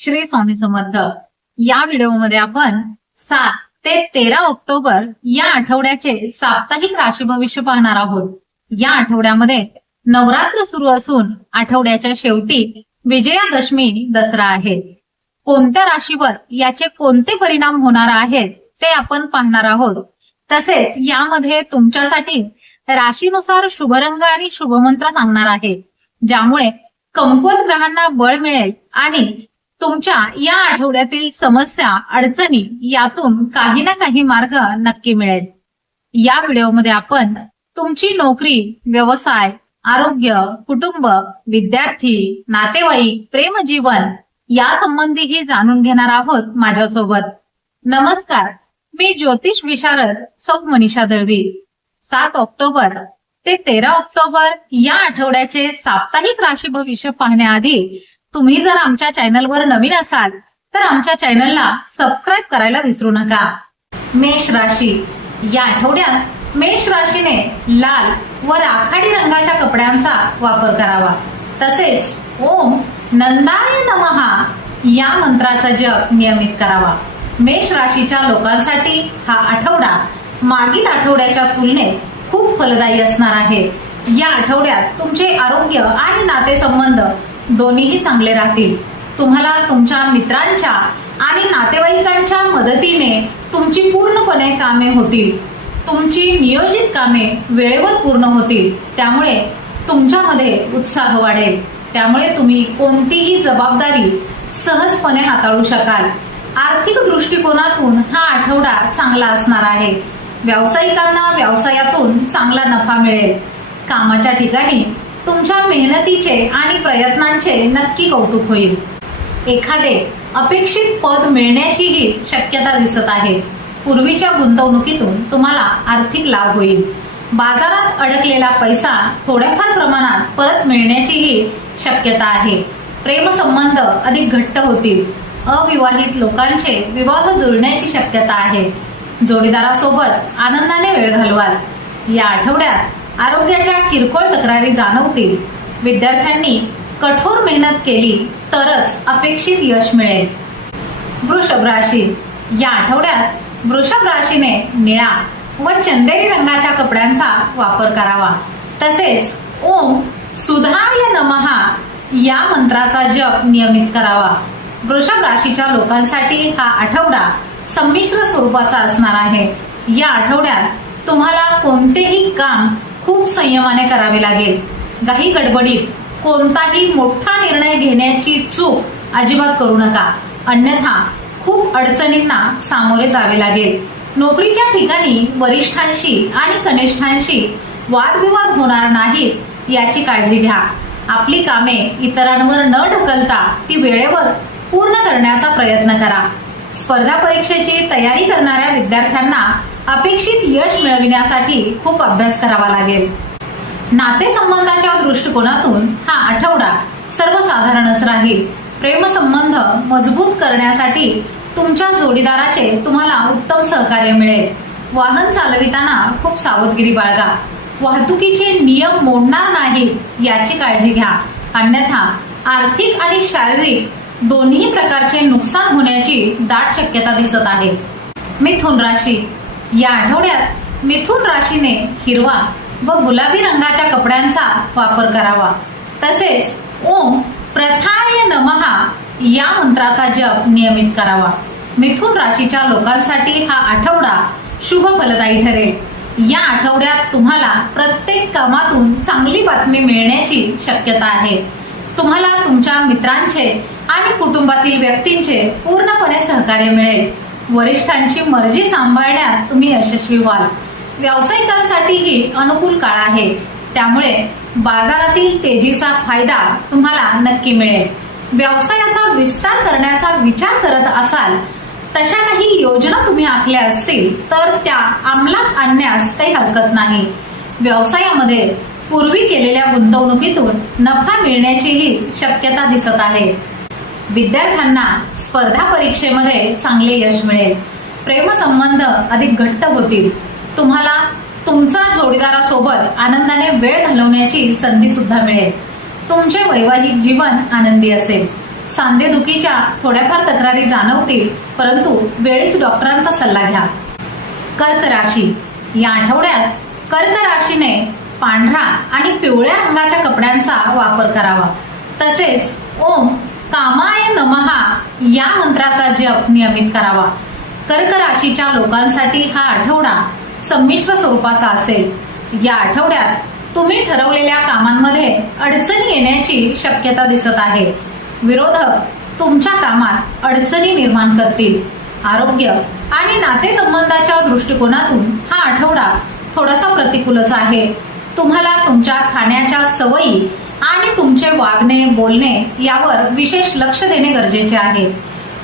श्री स्वामी समर्थ. या व्हिडिओमध्ये आपण सात ते तेरा ऑक्टोबर या आठवड्याचे साप्ताहिक राशी भविष्य पाहणार आहोत. या आठवड्यामध्ये नवरात्र सुरू असून आठवड्याच्या शेवटी विजयादशमी दसरा आहे. कोणत्या राशीवर याचे कोणते परिणाम होणार आहेत ते आपण पाहणार आहोत. तसेच यामध्ये तुमच्यासाठी राशीनुसार शुभरंग आणि शुभमंत्र सांगणार आहे. ज्यामुळे कमकुवत ग्रहांना बळ मिळेल आणि तुमच्या या आठवड्यातील समस्या अडचणी यातून काही ना काही मार्ग नक्की मिळेल. या व्हिडिओमध्ये आपण तुमची नोकरी व्यवसाय आरोग्य कुटुंब विद्यार्थी नातेवाईक प्रेमजीवन यासंबंधीही जाणून घेणार आहोत माझ्यासोबत. नमस्कार मी ज्योतिष विशारद सौ मनीषा दळवी. सात ऑक्टोबर ते तेरा ऑक्टोबर या आठवड्याचे साप्ताहिक राशी भविष्य पाहण्याआधी तुम्ही जर आमच्या चॅनलवर नवीन असाल तर आमच्या चॅनलला सबस्क्राईब करायला विसरू नका. मेष राशी. या आठवड्यात मेष राशीने लाल व राखाडी रंगाच्या कपड्यांचा वापर करावा. तसेच ओम नंदाय नमहा या मंत्राचा जप नियमित करावा. मेष राशीच्या लोकांसाठी हा आठवडा मागील आठवड्याच्या तुलनेत खूप फलदायी असणार आहे. या आठवड्यात तुमचे आरोग्य आणि नातेसंबंध दोन्हीही चांगले राहतील. तुम्हाला तुमच्या मित्रांच्या आणि नातेवाईकांच्या मदतीने तुमची पूर्णपणे कामे होतील. तुमची नियोजित कामे वेळेवर पूर्ण होतील. त्यामुळे तुमच्यामध्ये उत्साह वाढेल. त्यामुळे तुम्ही कोणतीही जबाबदारी सहजपणे हाताळू शकाल. आर्थिक दृष्टिकोनातून हा आठवडा चांगला असणार आहे. व्यावसायिकांना व्यवसायातून चांगला नफा मिळेल. कामाच्या ठिकाणी तुमच्या मेहनतीचे आणि प्रयत्नांचे नक्की कौतुक होईल. एखादे अपेक्षित पद मिळण्याचीही शक्यता दिसत आहे. पूर्वीच्या गुंतवणुकीतून तुम्हाला आर्थिक लाभ होईल. बाजारात अडकलेला पैसा थोड्याफार प्रमाणात परत मिळण्याचीही शक्यता आहे. प्रेमसंबंध अधिक घट्ट होतील. अविवाहित लोकांचे विवाह जुळण्याची शक्यता आहे. जोडीदारासोबत आनंदाने वेळ घालवाल. या आठवड्यात आरोग्याच्या किरकोळ तक्रारी जाणवतील. विद्यार्थ्यांनी कठोर मेहनत केली तरच अपेक्षित यश मिळेल. वृषभ राशी. या आठवड्यात वृषभ राशीने निळा व चंदेरी रंगाच्या कपड्यांचा वापर करावा. तसेच ओम सुधाय नमहा या मंत्राचा जप नियमित करावा. वृषभ राशीच्या लोकांसाठी हा आठवडा संमिश्र स्वरूपाचा असणार आहे. या आठवड्यात तुम्हाला कोणतेही काम खूप संयमाने करावे लागेल. काही गडबडीत कोणताही मोठा निर्णय घेण्याची चूक अजिबात करू नका. अन्यथा खूप अडचणींना सामोरे जावे लागेल. नोकरीच्या ठिकाणी वरिष्ठांशी आणि कनिष्ठांशी वादविवाद होणार नाहीत याची काळजी घ्या. आपली कामे इतरांवर न ढकलता ती वेळेवर पूर्ण करण्याचा प्रयत्न करा. स्पर्धा परीक्षेची तयारी करणाऱ्या विद्यार्थ्यांना अपेक्षित यश मिळविण्यासाठी खूप अभ्यास करावा लागेल. नातेसंबंधाच्या दृष्टिकोनातून हा आठवडा सर्वसाधारणच राहील. प्रेमसंबंध मजबूत करण्यासाठी तुमच्या जोडीदाराचे तुम्हाला उत्तम सहकार्य मिळेल. वाहन चालविताना खूप सावधगिरी बाळगा. वाहतुकीचे नियम मोडणार नाही याची काळजी घ्या. अन्यथा आर्थिक आणि शारीरिक दोन्ही प्रकारचे नुकसान होण्याची दाट शक्यता दिसत आहे. मिथुन राशी या आठवड्यात मिथुन राशीने हिरवा व गुलाबी रंगाच्या कपड्यांचा वापर करावा. तसेच ओम प्रथाय नमहा या मंत्राचा जप नियमित करावा. मिथुन राशीच्या लोकांसाठी हा आठवडा शुभ फलदायी ठरेल. या आठवड्यात तुम्हाला प्रत्येक कामातून चांगली बातमी मिळण्याची शक्यता आहे. तुम्हाला तुमच्या मित्रांचे आणि कुटुंबातील व्यक्तींचे पूर्णपणे सहकार्य मिळेल. वरिष्ठांची मर्जी सांभाळण्यात तुम्ही यशस्वी व्हाल. व्यावसायिकांसाठीही अनुकूल काळ आहे. त्यामुळे बाजारातील तेजीचा फायदा तुम्हाला नक्की मिळेल. व्यवसायाचा विस्तार करण्याचा विचार करत असाल तशा काही योजना तुम्ही आखल्या असतील तर त्या अंमलात आणण्यास काही हरकत नाही. व्यवसायामध्ये पूर्वी केलेल्या गुंतवणुकीतून नफा मिळण्याचीही शक्यता दिसत आहे. विद्यार्थ्यांना स्पर्धा परीक्षेमध्ये चांगले यश मिळेल. प्रेमसंबंध अधिक घट्ट होतील. तुम्हाला तुमचा जोडीदारासोबत आनंदाने वेळ घालवण्याची संधी सुद्धा मिळेल. तुमचे वैवाहिक जीवन आनंदी असेल. सांधेदुखीच्या थोड्याफार तक्रारी जाणवतील परंतु वेळीच डॉक्टरांचा सल्ला घ्या. कर्क राशी. या आठवड्यात कर्क राशीने पांढरा आणि पिवळ्या रंगाच्या कपड्यांचा वापर करावा. तसेच ओम कामाय नमहा या मंत्राचा जप नियमित करावा. कर्क राशीच्या लोकांसाठी हा आठवडा संमिश्र स्वरूपाचा असेल. या आठवड्यात तुम्ही ठरवलेल्या कामांमध्ये अडचणी येण्याची शक्यता दिसत आहे. विरोधक तुमच्या कामात अडचणी निर्माण करतील. आरोग्य आणि नातेसंबंधाच्या दृष्टिकोनातून हा आठवडा थोडासा प्रतिकूलच आहे. तुम्हाला तुमच्या खाण्याच्या सवयी आणि तुमचे वागणे बोलणे यावर विशेष लक्ष देणे गरजेचे आहे.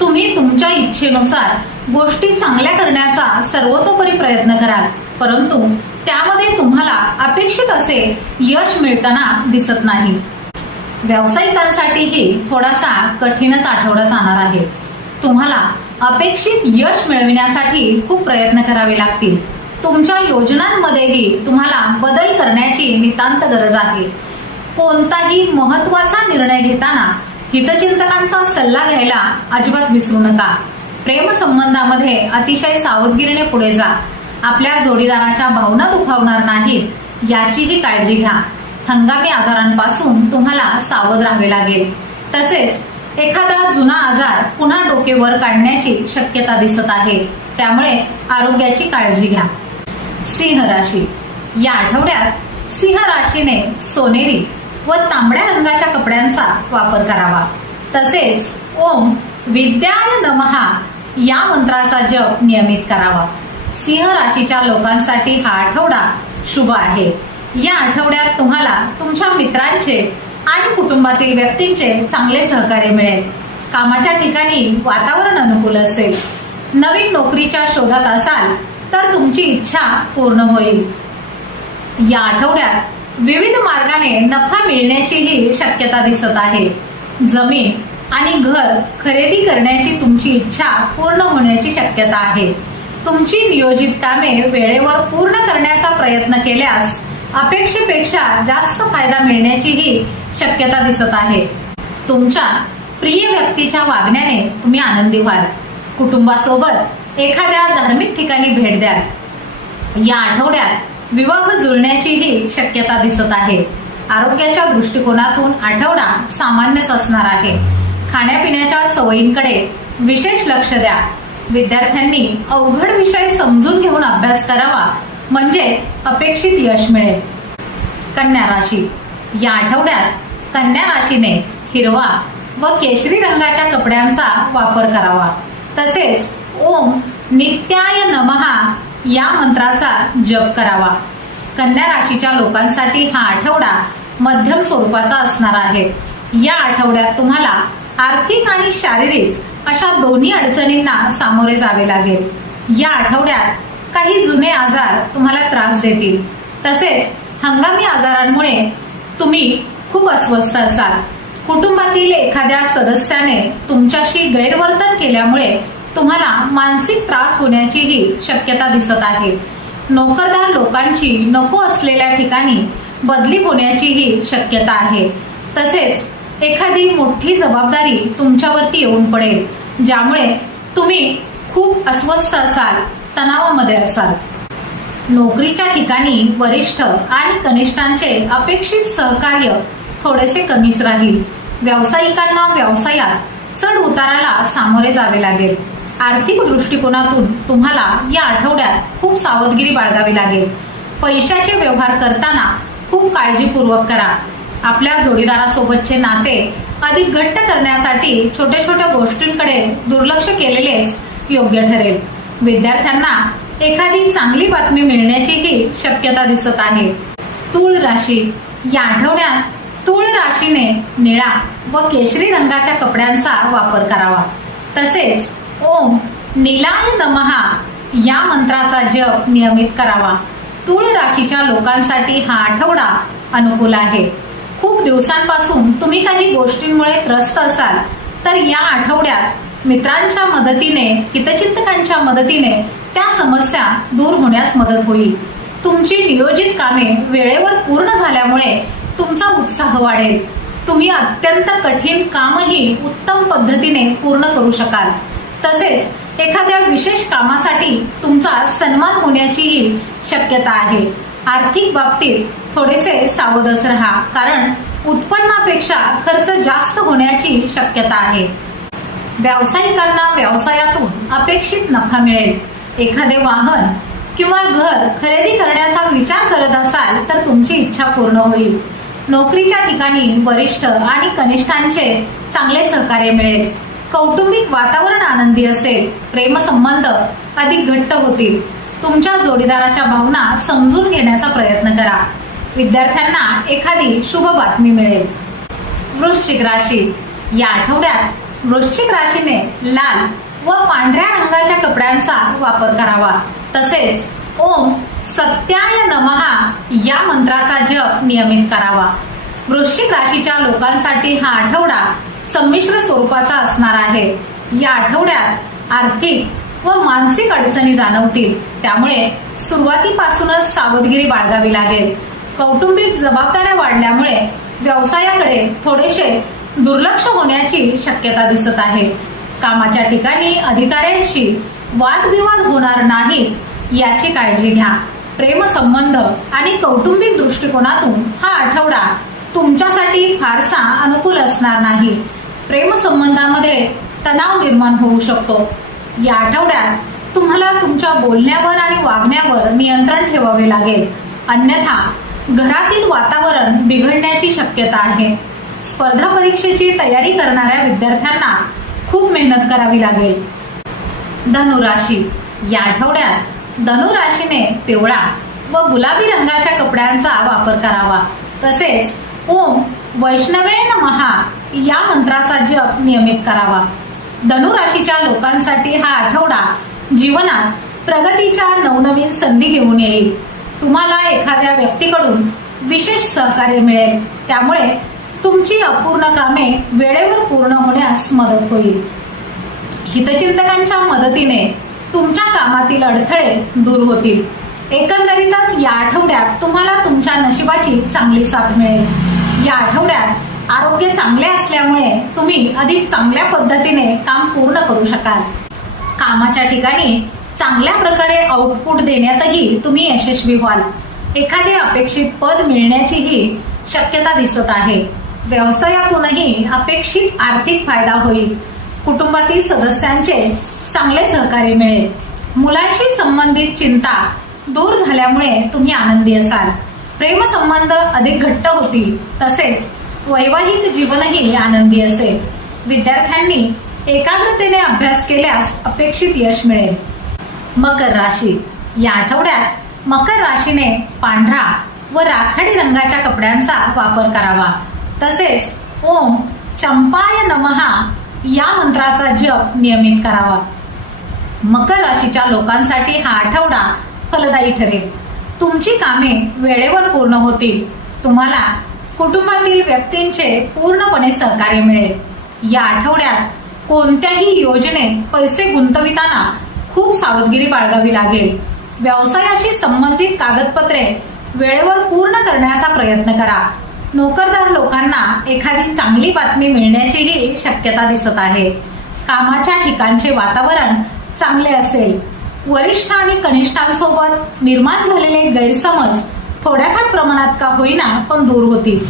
तुम्ही तुमच्या इच्छेनुसार गोष्टी चांगल्या करण्याचा सर्वतोपरी प्रयत्न कराल परंतु त्यामध्ये तुम्हाला अपेक्षित असे यश मिळताना दिसत नाही. व्यावसायिकांसाठीही थोडासा कठीणच आठवडा जाणार आहे. तुम्हाला अपेक्षित यश मिळविण्यासाठी खूप प्रयत्न करावे लागतील. तुमच्या योजनांमध्येही तुम्हाला बदल करण्याची नितांत गरज आहे. कोणताही महत्त्वाचा निर्णय घेताना हितचिंतकांचा सल्ला घ्यायला अजिबात विसरू नका. प्रेम संबंधामध्ये अतिशय सावधगिरीने पुढे जा. आपल्या जोडीदाराच्या भावना दुखावणार नाहीत याचीही काळजी घ्या. हंगामी आजारांपासून तुम्हाला सावध राहावे लागेल. तसेच एखादा जुना आजार पुन्हा डोके वर काढण्याची शक्यता दिसत आहे त्यामुळे आरोग्याची काळजी घ्या. सिंह राशी. या आठवड्यात सिंह राशीने सोनेरी व तांबड्या रंगाच्या कपड्यांचा वापर करावा. तसेच ओम विद्याय नमहा या मंत्राचा जप नियमित करावा. सिंह राशीच्या लोकांसाठी हा आठवडा शुभ आहे. या आठवड्यात तुम्हाला तुमच्या मित्रांचे आणि कुटुंबातील व्यक्तींचे चांगले सहकार्य मिळेल. कामाच्या ठिकाणी वातावरण अनुकूल असेल. नवीन नोकरीच्या शोधात असाल तर तुमची इच्छा पूर्ण होईल. या आठवड्यात विविध मार्गाने नफा मिळण्याचीही शक्यता दिसत आहे. जमीन आणि घर खरेदी करण्याची तुमची इच्छा पूर्ण होण्याची शक्यता आहे. तुमची नियोजित कामे वेळेवर पूर्ण करण्याचा प्रयत्न केल्यास अपेक्षेपेक्षा जास्त फायदा मिळण्याचीही शक्यता दिसत आहे. तुमच्या प्रिय व्यक्तीच्या वागण्याने तुम्ही आनंदी व्हाल. कुटुंबासोबत एखाद्या धार्मिक ठिकाणी भेट द्याल. या आठवड्यात विवाह जुळण्याचीही शक्यता दिसत आहे. आरोग्याच्या दृष्टिकोनातून आठवडा सामान्यच असणार आहे. खाण्यापिण्याच्या सवयींकडे विशेष लक्ष द्या. विद्यार्थ्यांनी अवघड विषय समजून घेऊन अभ्यास करावा म्हणजे अपेक्षित यश मिळेल. कन्या राशी. या आठवड्यात कन्या राशीने हिरवा व केशरी रंगाच्या कपड्यांचा वापर करावा. तसेच ओम नित्याय नमहा या मंत्राचा जप करावा. कन्या राशीच्या लोकांसाठी हा आठवडा मध्यम स्वरूपाचा असणार आहे. या आठवड्यात तुम्हाला आर्थिक आणि शारीरिक अशा दोन्ही अडचणींना सामोरे जावे लागेल. या आठवड्यात काही जुने आजार तुम्हाला त्रास देतील. तसेच हंगामी आजारांमुळे तुम्ही खूप अस्वस्थ असाल. कुटुंबातील एखाद्या सदस्याने तुमच्याशी गैरवर्तन केल्यामुळे तुम्हाला मानसिक त्रास होण्याचीही शक्यता दिसत आहे. नोकरदार लोकांची नको असलेल्या ठिकाणी बदली होण्याचीही शक्यता आहे. तसेच एखादी मोठी जबाबदारी तुमच्यावरती येऊन पडेल ज्यामुळे तुम्ही खूप अस्वस्थ असाल तणावामध्ये असाल. नोकरीच्या ठिकाणी वरिष्ठ आणि कनिष्ठांचे अपेक्षित सहकार्य थोडेसे कमीच राहील. व्यावसायिकांना व्यवसायात चढ उताराला सामोरे जावे लागेल. आर्थिक दृष्टिकोनातून तुम्हाला या आठवड्यात खूप सावधगिरी बाळगावी लागेल. पैशाचे व्यवहार करताना खूप काळजीपूर्वक करा. आपल्या जोडीदारासोबतचे नाते अधिक घट्ट करण्यासाठी छोट्या छोट्या गोष्टींकडे दुर्लक्ष केलेलेच योग्य ठरेल. विद्यार्थ्यांना एखादी चांगली बातमी मिळण्याचीही शक्यता दिसत आहे. तूळ राशी. या आठवड्यात तूळ राशीने निळा व केशरी रंगाच्या कपड्यांचा वापर करावा. तसेच ओम. निलाय नमहा या मंत्राचा जप नियमित करावा. तूळ राशीच्या लोकांसाठी हा आठवडा अनुकूल आहे. खूप दिवसांपासून तुम्ही काही गोष्टींमुळे त्रस्त असाल तर या आठवड्यात मित्रांच्या मदतीने हितचिंतकांच्या मदतीने त्या समस्या दूर होण्यास मदत होईल. तुमची नियोजित कामे वेळेवर पूर्ण झाल्यामुळे तुमचा उत्साह वाढेल. तुम्ही अत्यंत कठीण कामही उत्तम पद्धतीने पूर्ण करू शकाल. तसेच एखाद्या विशेष कामासाठी तुमचा सन्मान होण्याचीही शक्यता आहे. आर्थिक बाबतीत थोडेसे सावधच राहा कारण उत्पन्नापेक्षा खर्च जास्त होण्याची शक्यता आहे. व्यावसायिकांना व्यवसायातून अपेक्षित नफा मिळेल. एखादे वाहन किंवा घर खरेदी करण्याचा विचार करत असाल तर तुमची इच्छा पूर्ण होईल. नोकरीच्या ठिकाणी वरिष्ठ आणि कनिष्ठांचे चांगले सहकार्य मिळेल. कौटुंबिक वातावरण आनंदी असेल प्रेमसंबंध अधिक घट्ट होतील. तुमच्या जोडीदाराच्या भावना समजून घेण्याचा प्रयत्न करा. विद्यार्थ्यांना एखादी शुभ बातमी मिळेल. वृश्चिक राशी. या आठवड्यात वृश्चिक राशीने लाल व पांढऱ्या रंगाच्या कपड्यांचा वापर करावा. तसेच ओम सत्याय नमहा या मंत्राचा जप नियमित करावा. वृश्चिक राशीच्या लोकांसाठी हा आठवडा संमिश्र स्वरूपाचा असणार आहे. या आठवड्यात आर्थिक व मानसिक अडचणी जाणवतील. त्यामुळे सुरुवातीपासूनच सावधगिरी बाळगावी लागेल. कौटुंबिक जबाबदाऱ्या वाढल्यामुळे व्यवसायाकडे थोडेसे दुर्लक्ष होण्याची शक्यता दिसत आहे. कामाच्या ठिकाणी अधिकाऱ्यांशी वादविवाद होणार नाही याची काळजी घ्या. प्रेमसंबंध आणि कौटुंबिक दृष्टिकोनातून हा आठवडा तुमच्यासाठी फारसा अनुकूल असणार नाही. प्रेमसंबंधामध्ये तणाव निर्माण होऊ शकतो. या आठवड्यात तुम्हाला तुमच्या बोलण्यावर आणि वागण्यावर नियंत्रण ठेवावे लागेल. अन्यथा घरातील वातावरण बिघडण्याची शक्यता आहे. स्पर्धा परीक्षेची तयारी करणाऱ्या विद्यार्थ्यांना खूप मेहनत करावी लागेल. धनुराशी. या आठवड्यात धनुराशीने पिवळा व गुलाबी रंगाच्या कपड्यांचा वापर करावा. तसेच ओम वैष्णवे महा या मंत्राचा जप नियमित करावा. धनुराशीच्या लोकांसाठी हा आठवडा जीवनात प्रगतीच्या नवनवीन संधी घेऊन येईल. तुम्हाला एखाद्या व्यक्तीकडून विशेष सहकार्य मिळेल. त्यामुळे तुमची अपूर्ण कामे वेळेवर पूर्ण होण्यास मदत होईल. हितचिंतकांच्या मदतीने तुमच्या कामातील अडथळे दूर होतील. एकंदरीतच या आठवड्यात तुम्हाला तुमच्या नशिबाची चांगली साथ मिळेल. या आठवड्यात आरोग्य चांगले असल्यामुळे तुम्ही अधिक चांगल्या पद्धतीने काम पूर्ण करू शकाल. कामाच्या ठिकाणी चांगल्या प्रकारे आउटपुट देण्यातही तुम्ही यशस्वी व्हाल. एखादे अपेक्षित पद मिळण्याचीही शक्यता दिसत आहे. व्यवसायातूनही अपेक्षित आर्थिक फायदा होईल. कुटुंबातील सदस्यांचे चांगले सहकार्य मिळेल. मुलांशी संबंधित चिंता दूर झाल्यामुळे तुम्ही आनंदी असाल. प्रेमसंबंध अधिक घट्ट होतील तसेच वैवाहिक जीवनही आनंदी असेल. विद्यार्थ्यांनी एकाग्रतेने अभ्यास केल्यास अपेक्षित यश मिळेल. मकर राशी. या आठवड्यात मकर राशीने पांढरा व राखाडी रंगाच्या कपड्यांचा वापर करावा. तसेच ओम चंपाय नमहा या मंत्राचा जप नियमित करावा. मकर राशीच्या लोकांसाठी हा आठवडा फलदायी ठरेल. तुमची कामे वेळेवर पूर्ण होतील. तुम्हाला कुटुंबातील व्यक्तींचे पूर्णपणे सहकार्य मिळेल. या आठवड्यात कोणत्याही योजनेत पैसे गुंतविताना खूप सावधगिरी बाळगावी लागेल. व्यवसायाशी संबंधित कागदपत्रे वेळेवर पूर्ण करण्याचा प्रयत्न करा. नोकरदार लोकांना एखादी चांगली बातमी मिळण्याचीही शक्यता दिसत आहे. कामाच्या ठिकाणचे वातावरण चांगले असेल. वरिष्ठ आणि कनिष्ठांसोबत निर्माण झालेले गैरसमज थोड्याफार प्रमाणात का होईना पण दूर होतील.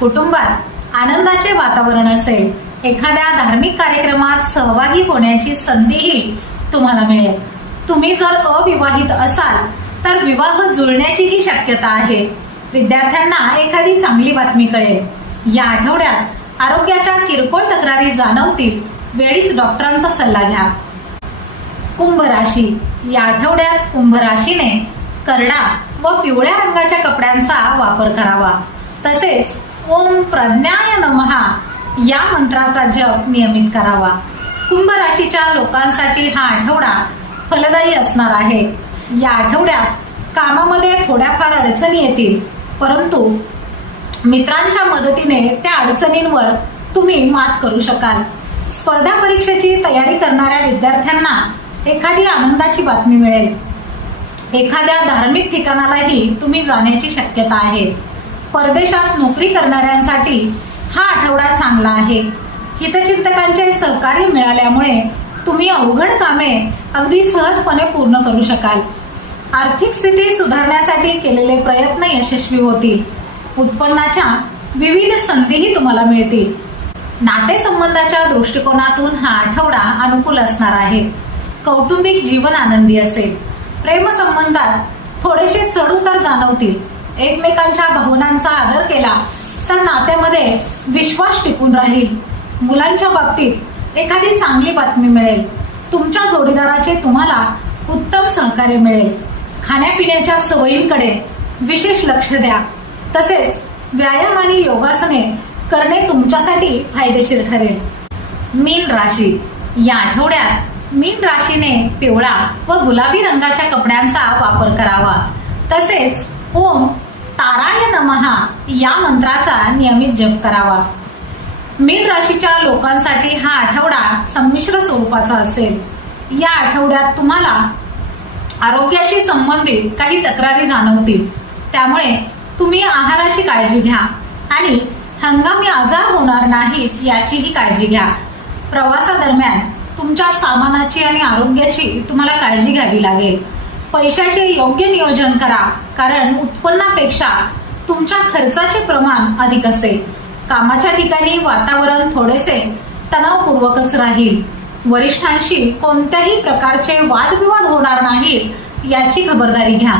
कुटुंबात आनंदाचे वातावरण असेल एखाद्या धार्मिक कार्यक्रमात सहभागी होण्याची संधीही तुम्हाला मिळेल. तुम्ही जर अविवाहित असाल तर विवाह जुळण्याचीही शक्यता आहे. विद्यार्थ्यांना एखादी चांगली बातमी कळेल. या आठवड्यात आरोग्याच्या किरकोळ तक्रारी जाणवतील वेळीच डॉक्टरांचा सल्ला घ्या. कुंभ राशी या आठवड्यात कुंभ राशीने करडा व पिवळ्या रंगाच्या कपड्यांचा वापर करावा. तसेच ओम प्रज्ञाय नमहा या मंत्राचा जप नियमित करावा. कुंभ राशीच्या लोकांसाठी हा आठवडा फलदायी असणार आहे. या आठवड्यात कामामध्ये थोड्याफार अडचणी येतील परंतु मित्रांच्या मदतीने त्या अडचणींवर तुम्ही मात करू शकाल. स्पर्धा परीक्षेची तयारी करणाऱ्या विद्यार्थ्यांना एखादी आनंदाची बातमी मिळेल. एखाद्या धार्मिक ठिकाणालाही तुम्ही जाण्याची शक्यता आहे. परदेशात नोकरी करणाऱ्यांसाठी हा आठवडा चांगला आहे. हितचिंतकांचे सहकार्य मिळाल्यामुळे तुम्ही अवघड कामे अगदी सहजपणे पूर्ण करू शकाल. आर्थिक स्थिती सुधारण्यासाठी केलेले प्रयत्न यशस्वी होतील. उत्पन्नाच्या विविध संधीही तुम्हाला मिळतील. नातेसंबंधाच्या दृष्टिकोनातून हा आठवडा अनुकूल असणार आहे. कौटुंबिक जीवन आनंदी असेल. प्रेमसंबंधात थोडेसे चढ उतर जाणवतील. एकमेकांच्या भावनांचा आदर केला तर नात्यामध्ये विश्वास टिकून राहील. मुलांच्या बाबतीत एखादी चांगली बातमी मिळेल. तुमच्या जोडीदाराचे तुम्हाला उत्तम सहकार्य मिळेल. खाण्यापिण्याच्या सवयींकडे विशेष लक्ष द्या. तसेच व्यायाम आणि योगासने करणे तुमच्यासाठी फायदेशीर ठरेल. मीन राशी या आठवड्यात मीन राशीने पिवळा व गुलाबी रंगाच्या कपड्यांचा वापर करावा. तसेच ओम ताराय नमहा या मंत्राचा नियमित जप करावा. मीन राशीच्या लोकांसाठी हा आठवडा संमिश्र स्वरूपाचा असेल. या आठवड्यात तुम्हाला आरोग्याशी संबंधित काही तक्रारी जाणवतील. त्यामुळे तुम्ही आहाराची काळजी घ्या आणि हंगामी आजार होणार नाहीत याचीही काळजी घ्या. प्रवासादरम्यान तुमच्या सामानाची आणि आरोग्याची तुम्हाला काळजी घ्यावी लागेल. पैशाचे योग्य नियोजन करा कारण उत्पन्नापेक्षा तुमच्या खर्चाचे प्रमाण अधिक असेल. कामाच्या ठिकाणी वातावरण थोडेसे तणावपूर्वकच राहील. वरिष्ठांशी कोणत्याही प्रकारचे वादविवाद होणार नाहीत याची खबरदारी घ्या.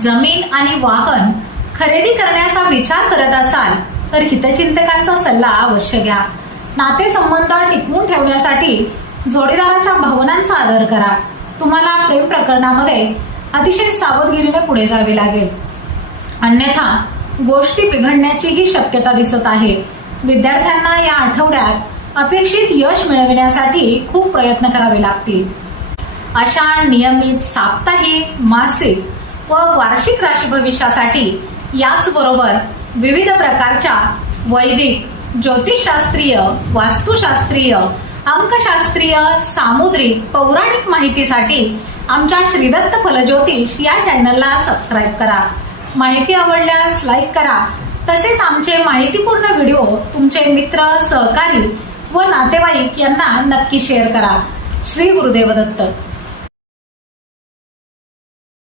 जमीन आणि वाहन खरेदी करण्याचा विचार करत असाल तर हितचिंतकांचा सल्ला अवश्य घ्या. नातेसंबंध टिकवून ठेवण्यासाठी जोडीदाराच्या भावनांचा आदर करा. तुम्हाला प्रेम प्रकरणामध्ये अतिशय सावधगिरीने पुढे जावे लागेल. अन्यथा गोष्टी बिघडण्याचीही शक्यता दिसत आहे. विद्यार्थ्यांना या आठवड्यात अपेक्षित यश मिळविण्यासाठी खूप प्रयत्न करावे लागतील. अशा नियमित साप्ताहिक मासिक व वार्षिक राशी भविष्यासाठी याचबरोबर विविध प्रकारच्या वैदिक ज्योतिषशास्त्रीय वास्तुशास्त्रीय अंकशास्त्रीय सामुद्रिक पौराणिक माहितीसाठी आमच्या श्रीदत्त फलज्योतिष या चॅनलला सबस्क्राईब करा. माहिती आवडल्यास लाईक करा. तसेच आमचे माहितीपूर्ण व्हिडिओ तुमचे मित्र सहकारी व नातेवाईक यांना नक्की शेअर करा. श्री गुरुदेव दत्त